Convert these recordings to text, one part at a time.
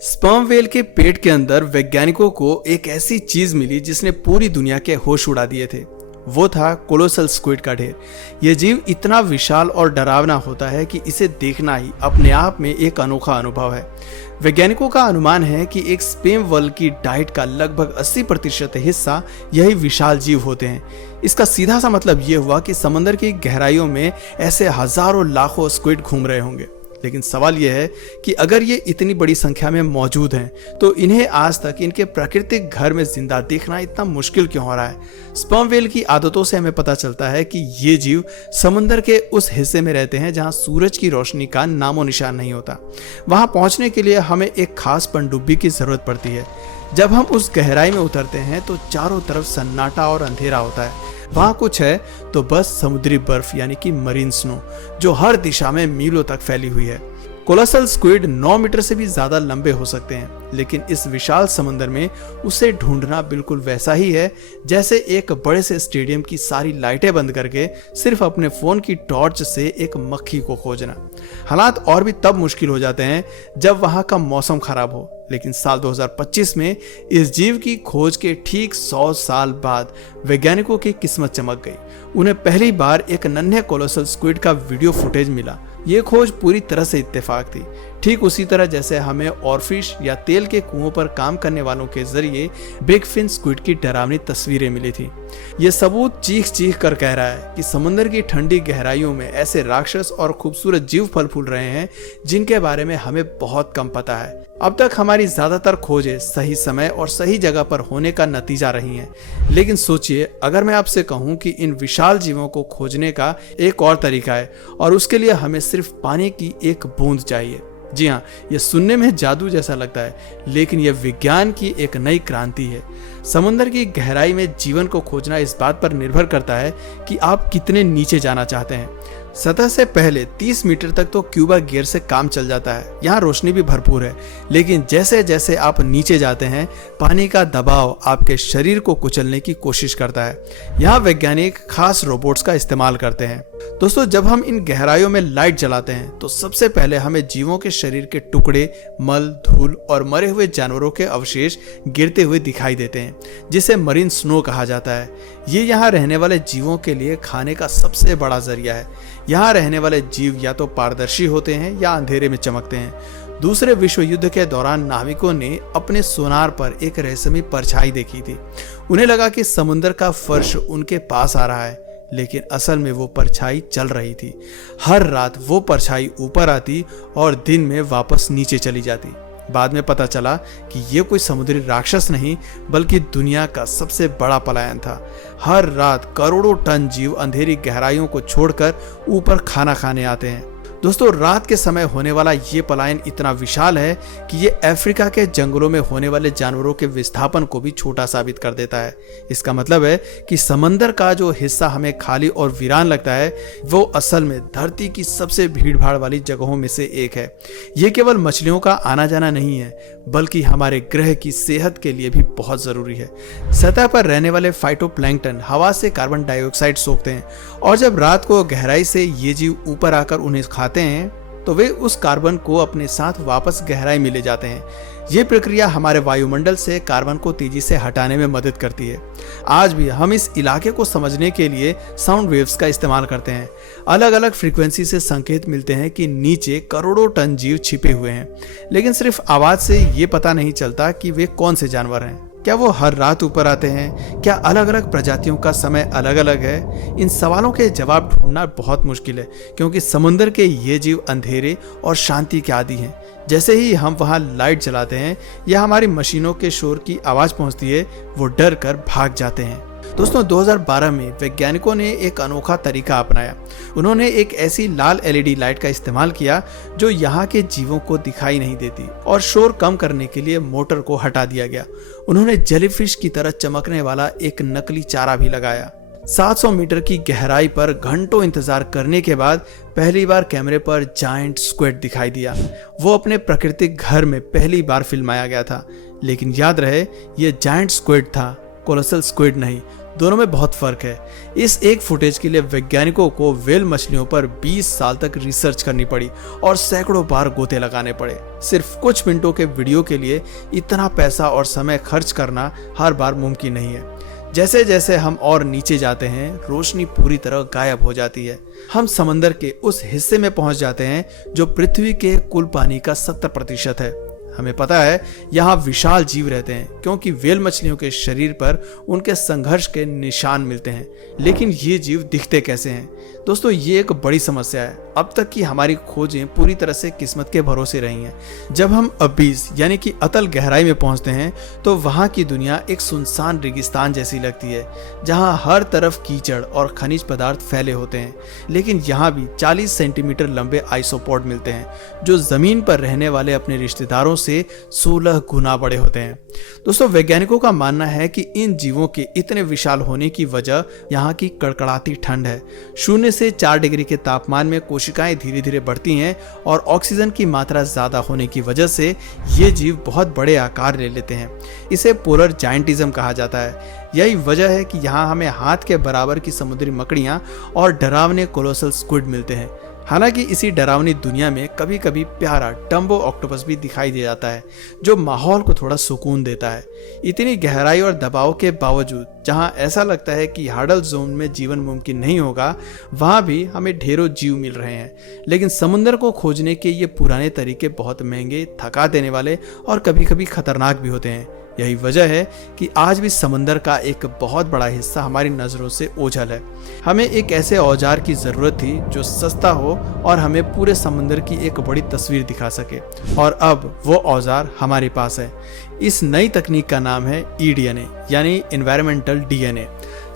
Sperm whale के पेट के अंदर वैज्ञानिकों को एक ऐसी चीज मिली जिसने पूरी दुनिया के होश उड़ा दिए थे। वो था कोलोसल स्क्विड का ढेर। यह जीव इतना विशाल और डरावना होता है कि इसे देखना ही अपने आप में एक अनोखा अनुभव है। वैज्ञानिकों का अनुमान है कि एक स्पर्म वेल की डाइट का लगभग 80% हिस्सा यही विशाल जीव होते हैं। इसका सीधा सा मतलब ये हुआ कि समंदर की गहराइयों में ऐसे हजारों लाखों स्क्विड घूम रहे होंगे। लेकिन सवाल यह है कि अगर ये इतनी बड़ी संख्या में मौजूद हैं, तो इन्हें आज तक इनके प्राकृतिक घर में जिंदा देखना इतना मुश्किल क्यों हो रहा है। स्पर्म वेल की आदतों से हमें पता चलता है कि ये जीव समुद्र के उस हिस्से में रहते हैं जहां सूरज की रोशनी का नामो निशान नहीं होता। वहां पहुंचने के लिए हमें एक खास पनडुब्बी की जरूरत पड़ती है। जब हम उस गहराई में उतरते हैं तो चारों तरफ सन्नाटा और अंधेरा होता है। वहां कुछ है तो बस समुद्री बर्फ यानी कि मरीन स्नो, जो हर दिशा में मीलों तक फैली हुई है। कोलोसल स्क्विड 9 मीटर से भी ज्यादा लंबे हो सकते हैं, लेकिन इस विशाल समुद्र में उसे ढूंढना बिल्कुल वैसा ही है जैसे एक बड़े से स्टेडियम की सारी लाइटें बंद करके सिर्फ अपने फोन की टॉर्च से एक मक्खी को खोजना। हालात और भी तब मुश्किल हो जाते हैं जब वहां का मौसम खराब हो। लेकिन साल 2025 में इस जीव की खोज के ठीक 100 साल बाद वैज्ञानिकों की किस्मत चमक गई। उन्हें पहली बार एक नन्हे कोलोसल स्क्विड का वीडियो फुटेज मिला। ये खोज पूरी तरह से इत्तेफाक थी, ठीक उसी तरह जैसे हमें ऑरफिश या तेल के कुओं पर काम करने वालों के जरिए बिग फिन स्क्विड की डरावनी तस्वीरें मिली थी। ये सबूत चीख चीख कर कह रहा है कि समुद्र की ठंडी गहराइयों में ऐसे राक्षस और खूबसूरत जीव फल फूल रहे हैं जिनके बारे में हमें बहुत कम पता है। अब तक हमारी ज्यादातर खोजें सही समय और सही जगह पर होने का नतीजा रही हैं। लेकिन सोचिए, अगर मैं आपसे कहूं कि इन विशाल जीवों को खोजने का एक और तरीका है और उसके लिए हमें सिर्फ पानी की एक बूंद चाहिए। जी हाँ, यह सुनने में जादू जैसा लगता है, लेकिन यह विज्ञान की एक नई क्रांति है। समुद्र की गहराई में जीवन को खोजना इस बात पर निर्भर करता है कि आप कितने नीचे जाना चाहते हैं। सतह से पहले 30 मीटर तक तो क्यूबा गियर से काम चल जाता है। यहाँ रोशनी भी भरपूर है, लेकिन जैसे जैसे आप नीचे जाते हैं पानी का दबाव आपके शरीर को कुचलने की कोशिश करता है। यहाँ वैज्ञानिक खास रोबोट्स का इस्तेमाल करते हैं। दोस्तों, जब हम इन गहराइयों में लाइट जलाते हैं तो सबसे पहले हमें जीवों के शरीर के टुकड़े, मल, धूल और मरे हुए जानवरों के अवशेष गिरते हुए दिखाई देते हैं, जिसे मरीन स्नो कहा जाता है। ये यहाँ रहने वाले जीवों के लिए खाने का सबसे बड़ा जरिया है। यहाँ रहने वाले जीव या तो पारदर्शी होते हैं या अंधेरे में चमकते हैं। दूसरे विश्व युद्ध के दौरान नाविकों ने अपने सोनार पर एक रहस्यमयी परछाई देखी थी। उन्हें लगा कि समुद्र का फर्श उनके पास आ रहा है, लेकिन असल में वो परछाई चल रही थी। हर रात वो परछाई ऊपर आती और दिन में वापस नीचे चली जाती। बाद में पता चला कि ये कोई समुद्री राक्षस नहीं, बल्कि दुनिया का सबसे बड़ा पलायन था। हर रात करोड़ों टन जीव अंधेरी गहराइयों को छोड़कर ऊपर खाना खाने आते हैं। दोस्तों, रात के समय होने वाला ये पलायन इतना विशाल है कि ये अफ्रीका के जंगलों में होने वाले जानवरों के विस्थापन को भी छोटा साबित कर देता है। इसका मतलब है कि समंदर का जो हिस्सा हमें खाली और वीरान लगता है, वो असल में धरती की सबसे भीड़भाड़ वाली जगहों में से एक है। ये केवल मछलियों का आना जाना नहीं है, बल्कि हमारे ग्रह की सेहत के लिए भी बहुत जरूरी है। सतह पर रहने वाले फाइटोप्लैंक्टन हवा से कार्बन डाइऑक्साइड सोखते हैं, और जब रात को गहराई से ये जीव ऊपर आकर उन्हें खाते हैं तो वे उस कार्बन को अपने साथ वापस गहराई में ले जाते हैं। ये प्रक्रिया हमारे वायुमंडल से कार्बन को तेजी से हटाने में मदद करती है। आज भी हम इस इलाके को समझने के लिए साउंड वेव्स का इस्तेमाल करते हैं। अलग अलग फ्रीक्वेंसी से संकेत मिलते हैं कि नीचे करोड़ों टन जीव छिपे हुए हैं, लेकिन सिर्फ आवाज से ये पता नहीं चलता कि वे कौन से जानवर हैं। क्या वो हर रात ऊपर आते हैं? क्या अलग अलग प्रजातियों का समय अलग अलग है? इन सवालों के जवाब ढूंढना बहुत मुश्किल है, क्योंकि समुद्र के ये जीव अंधेरे और शांति के आदी हैं। जैसे ही हम वहां लाइट जलाते हैं या हमारी मशीनों के शोर की आवाज पहुंचती है, वो डर कर भाग जाते हैं। दोस्तों, 2012 में वैज्ञानिकों ने एक अनोखा तरीका अपनाया। उन्होंने एक ऐसी लाल LED लाइट का इस्तेमाल किया जो यहाँ के जीवों को दिखाई नहीं देती, और शोर कम करने के लिए मोटर को हटा दिया गया। उन्होंने जेलीफिश की तरह चमकने वाला एक नकली चारा भी लगाया। 700 मीटर की गहराई पर घंटों इंतजार करने के बाद पहली बार कैमरे पर जायंट स्क्विड दिखाई दिया। वो अपने प्राकृतिक घर में पहली बार फिल्माया गया था। लेकिन याद रहे, ये जायंट स्क्विड था, कोलोसल स्क्विड नहीं। दोनों में बहुत फर्क है। इस एक फुटेज के लिए वैज्ञानिकों को व्हेल मछलियों पर 20 साल तक रिसर्च करनी पड़ी और सैकड़ों बार गोते लगाने पड़े। सिर्फ कुछ मिनटों के वीडियो के लिए इतना पैसा और समय खर्च करना हर बार मुमकिन नहीं है। जैसे जैसे हम और नीचे जाते हैं, रोशनी पूरी तरह गायब हो जाती है। हम समंदर के उस हिस्से में पहुंच जाते हैं जो पृथ्वी के कुल पानी का 70% है। हमें पता है यहाँ विशाल जीव रहते हैं, क्योंकि व्हेल मछलियों के शरीर पर उनके संघर्ष के निशान मिलते हैं। लेकिन ये जीव दिखते कैसे हैं? दोस्तों, ये एक बड़ी समस्या है। अब तक की हमारी खोजें पूरी तरह से किस्मत के भरोसे रही हैं। जब हम अबीस यानी कि अतल गहराई में पहुंचते हैं तो वहां की दुनिया एक सुनसान रेगिस्तान जैसी लगती है, जहां हर तरफ कीचड़ और खनिज पदार्थ फैले होते हैं। लेकिन यहाँ भी 40 सेंटीमीटर लंबे आइसोपॉड मिलते हैं, जो जमीन पर रहने वाले अपने रिश्तेदारों से 16 गुना बड़े होते हैं। दोस्तों, वैज्ञानिकों का मानना है कि इन जीवों के इतने विशाल होने की वजह यहाँ की कड़कड़ाती ठंड है। 0 से 4 डिग्री के तापमान में कोशिकाएं धीरे धीरे बढ़ती हैं और ऑक्सीजन की मात्रा ज्यादा होने की वजह से ये जीव बहुत बड़े आकार ले लेते हैं। इसे पोलर जायंटिज्म कहा जाता है। यही वजह है कि यहाँ हमें हाथ के बराबर की समुद्री मकड़ियाँ और डरावने कोलोसल स्क्विड मिलते हैं। हालांकि इसी डरावनी दुनिया में कभी कभी प्यारा डम्बो ऑक्टोपस भी दिखाई दे जाता है, जो माहौल को थोड़ा सुकून देता है। इतनी गहराई और दबाव के बावजूद जहां ऐसा लगता है कि हार्डल जोन में जीवन मुमकिन नहीं होगा, वहां भी हमें ढेरों जीव मिल रहे हैं। लेकिन समुद्र को खोजने के ये पुराने तरीके बहुत महंगे, थका देने वाले और कभी कभी खतरनाक भी होते हैं। यही वजह है कि आज भी समंदर का एक बहुत बड़ा हिस्सा हमारी नज़रों से ओझल है। हमें एक ऐसे औजार की ज़रूरत थी जो सस्ता हो और हमें पूरे समंदर की एक बड़ी तस्वीर दिखा सके, और अब वो औजार हमारे पास है। इस नई तकनीक का नाम है eDNA यानी एनवायरमेंटल DNA।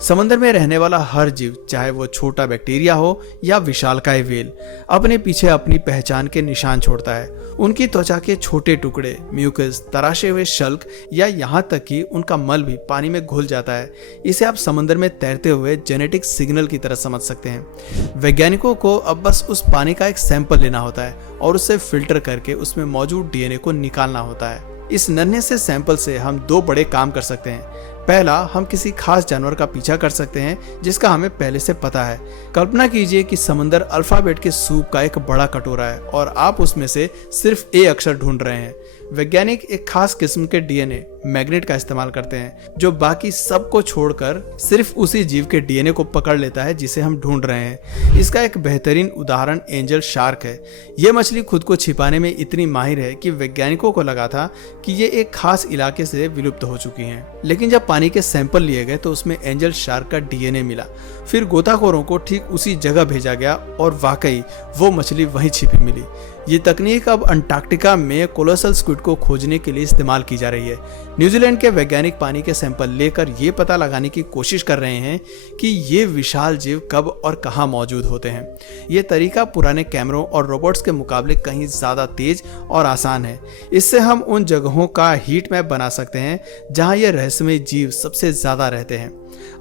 समंदर में रहने वाला हर जीव, चाहे वो छोटा बैक्टीरिया हो या विशालकाय व्हेल, अपने पीछे अपनी पहचान के निशान छोड़ता है। उनकी त्वचा के छोटे टुकड़े, म्यूकस, तराशे हुए शल्क या यहाँ तक कि उनका मल भी पानी में घुल जाता है। इसे आप समंदर में तैरते हुए जेनेटिक सिग्नल की तरह समझ सकते हैं। वैज्ञानिकों को अब बस उस पानी का एक सैंपल लेना होता है और उसे फिल्टर करके उसमें मौजूद DNA को निकालना होता है। इस नन्हे से सैंपल से हम 2 बड़े काम कर सकते हैं। पहला, हम किसी खास जानवर का पीछा कर सकते हैं जिसका हमें पहले से पता है। कल्पना कीजिए कि समंदर अल्फाबेट के सूप का एक बड़ा कटोरा है और आप उसमें से सिर्फ A अक्षर ढूंढ रहे हैं। वैज्ञानिक एक खास किस्म के DNA मैग्नेट का इस्तेमाल करते हैं, जो बाकी सबको छोड़कर सिर्फ उसी जीव के DNA को पकड़ लेता है जिसे हम ढूंढ रहे हैं। इसका एक बेहतरीन उदाहरण एंजल शार्क है। ये मछली खुद को छिपाने में इतनी माहिर है कि वैज्ञानिकों को लगा था कि ये एक खास इलाके से विलुप्त हो चुकी हैं। लेकिन जब पानी के सैंपल लिए गए तो उसमें एंजल शार्क का DNA मिला। फिर गोताखोरों को ठीक उसी जगह भेजा गया और वाकई वो मछली वहीं छिपी मिली। ये तकनीक अब अंटार्कटिका में कोलोसल स्क्विड को खोजने के लिए इस्तेमाल की जा रही है। न्यूजीलैंड के वैज्ञानिक पानी के सैंपल लेकर ये पता लगाने की कोशिश कर रहे हैं कि ये विशाल जीव कब और कहाँ मौजूद होते हैं। ये तरीका पुराने कैमरों और रोबोट्स के मुकाबले कहीं ज़्यादा तेज और आसान है। इससे हम उन जगहों का हीट मैप बना सकते हैं जहाँ ये रहस्यमय जीव सबसे ज़्यादा रहते हैं।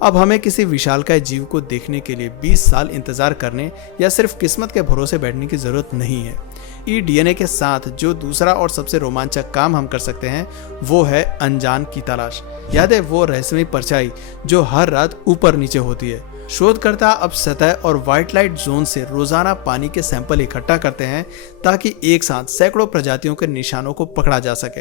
अब हमें किसी विशालकाय जीव को देखने के लिए 20 साल इंतजार करने या सिर्फ किस्मत के भरोसे बैठने की जरूरत नहीं है। eDNA के साथ जो दूसरा और सबसे रोमांचक काम हम कर सकते हैं वो है अनजान की तलाश। याद है वो रहस्यमय परछाई जो हर रात ऊपर नीचे होती है? शोधकर्ता अब सतह और व्हाइट लाइट जोन से रोजाना पानी के सैंपल इकट्ठा करते हैं ताकि एक साथ सैकड़ों प्रजातियों के निशानों को पकड़ा जा सके।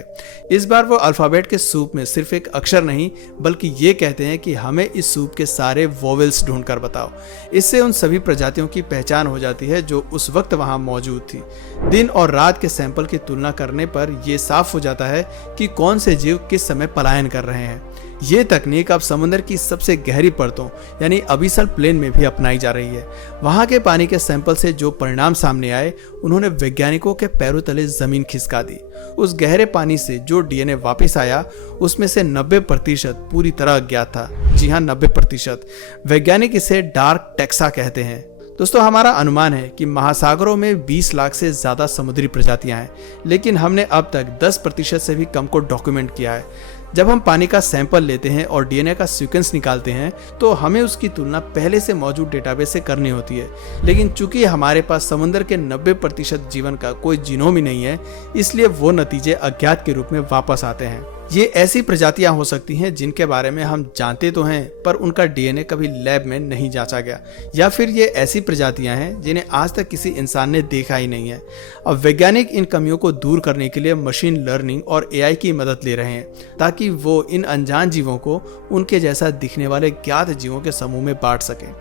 इस बार वो अल्फाबेट के सूप में सिर्फ एक अक्षर नहीं, बल्कि ये कहते हैं कि हमें इस सूप के सारे वोवेल्स ढूंढ कर बताओ। इससे उन सभी प्रजातियों की पहचान हो जाती है जो उस वक्त वहां मौजूद थी। दिन और रात के सैंपल की तुलना करने पर यह साफ हो जाता है कि कौन से जीव किस समय पलायन कर रहे हैं। ये तकनीक अब समुद्र की सबसे गहरी परतों यानी अबिसल प्लेन में भी अपनाई जा रही है। वहां के पानी के सैंपल से जो परिणाम सामने आए, उन्होंने वैज्ञानिकोों के पैरों तले जमीन खिसका दी। उस गहरे पानी से जो DNA वापस आया, उसमें से 90% पूरी तरह अज्ञात था। जी हाँ, 90%। वैज्ञानिक इसे डार्क टेक्सा कहते हैं। दोस्तों, हमारा अनुमान है कि महासागरों में 20 लाख से ज्यादा समुद्री प्रजातियां हैं, लेकिन हमने अब तक 10% से भी कम को डॉक्यूमेंट किया है। जब हम पानी का सैंपल लेते हैं और DNA का सीक्वेंस निकालते हैं तो हमें उसकी तुलना पहले से मौजूद डेटाबेस से करनी होती है। लेकिन चूंकि हमारे पास समुद्र के 90% जीवन का कोई जीनोम ही नहीं है, इसलिए वो नतीजे अज्ञात के रूप में वापस आते हैं। ये ऐसी प्रजातियां हो सकती हैं जिनके बारे में हम जानते तो हैं पर उनका डीएनए कभी लैब में नहीं जांचा गया, या फिर ये ऐसी प्रजातियां हैं जिन्हें आज तक किसी इंसान ने देखा ही नहीं है। अब वैज्ञानिक इन कमियों को दूर करने के लिए मशीन लर्निंग और एआई की मदद ले रहे हैं ताकि वो इन अनजान जीवों को उनके जैसा दिखने वाले ज्ञात जीवों के समूह में बांट सकें।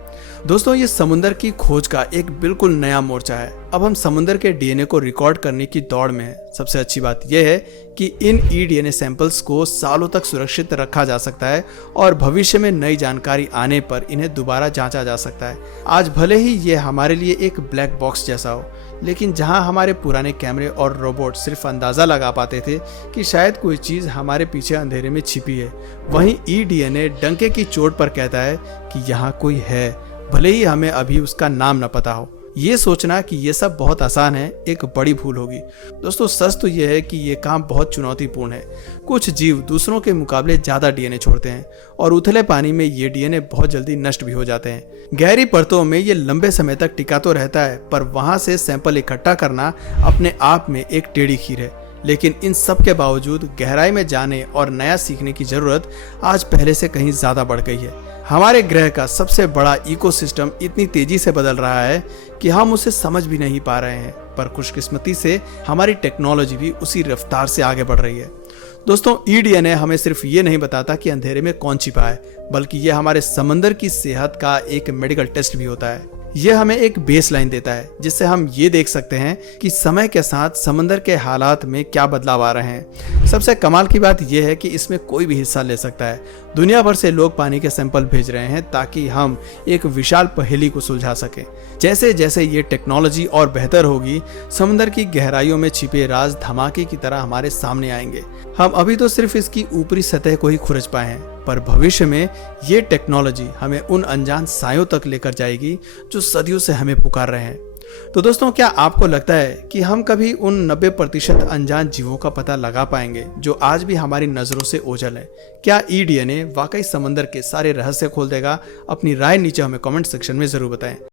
दोस्तों, ये समुद्र की खोज का एक बिल्कुल नया मोर्चा है। अब हम समुद्र के डीएनए को रिकॉर्ड करने की दौड़ में हैं। सबसे अच्छी बात यह है कि इन ईडीएनए सैंपल्स को सालों तक सुरक्षित रखा जा सकता है और भविष्य में नई जानकारी आने पर इन्हें दोबारा जांचा जा सकता है। आज भले ही ये हमारे लिए एक ब्लैक बॉक्स जैसा हो, लेकिन जहां हमारे पुराने कैमरे और रोबोट सिर्फ अंदाजा लगा पाते थे कि शायद कोई चीज हमारे पीछे अंधेरे में छिपी है, वहीं ईडीएनए डंके की चोट पर कहता है कि यहाँ कोई है, भले ही हमें अभी उसका नाम न पता हो। ये सोचना कि ये सब बहुत आसान है एक बड़ी भूल होगी। दोस्तों, सच तो ये है कि ये काम बहुत चुनौतीपूर्ण है। कुछ जीव दूसरों के मुकाबले ज्यादा डीएनए छोड़ते हैं और उथले पानी में ये डीएनए बहुत जल्दी नष्ट भी हो जाते हैं। गहरी परतों में ये लंबे समय तक टिका तो रहता है, पर वहां से सैंपल इकट्ठा करना अपने आप में एक टेढ़ी खीर है। लेकिन इन सब के बावजूद गहराई में जाने और नया सीखने की जरूरत आज पहले से कहीं ज्यादा बढ़ गई है। हमारे ग्रह का सबसे बड़ा इकोसिस्टम इतनी तेजी से बदल रहा है कि हम उसे समझ भी नहीं पा रहे हैं, पर खुशकिस्मती से हमारी टेक्नोलॉजी भी उसी रफ्तार से आगे बढ़ रही है। दोस्तों, ईडीएनए हमें सिर्फ ये नहीं बताता कि अंधेरे में कौन छिपा है, बल्कि ये हमारे समंदर की सेहत का एक मेडिकल टेस्ट भी होता है। यह हमें एक बेसलाइन देता है जिससे हम ये देख सकते हैं कि समय के साथ समंदर के हालात में क्या बदलाव आ रहे हैं। सबसे कमाल की बात यह है कि इसमें कोई भी हिस्सा ले सकता है। दुनिया भर से लोग पानी के सैंपल भेज रहे हैं ताकि हम एक विशाल पहेली को सुलझा सकें। जैसे जैसे ये टेक्नोलॉजी और बेहतर होगी, समंदर की गहराइयों में छिपे राज धमाके की तरह हमारे सामने आएंगे। हम अभी तो सिर्फ इसकी ऊपरी सतह को ही खुरच पाए हैं, पर भविष्य में ये टेक्नोलॉजी हमें उन अनजान सायों तक लेकर जाएगी जो सदियों से हमें पुकार रहे हैं। तो दोस्तों, क्या आपको लगता है कि हम कभी उन 90% अनजान जीवों का पता लगा पाएंगे जो आज भी हमारी नजरों से ओझल है? क्या ईडीएनए वाकई समंदर के सारे रहस्य खोल देगा? अपनी राय नीचे हमें कमेंट सेक्शन में जरूर बताएं।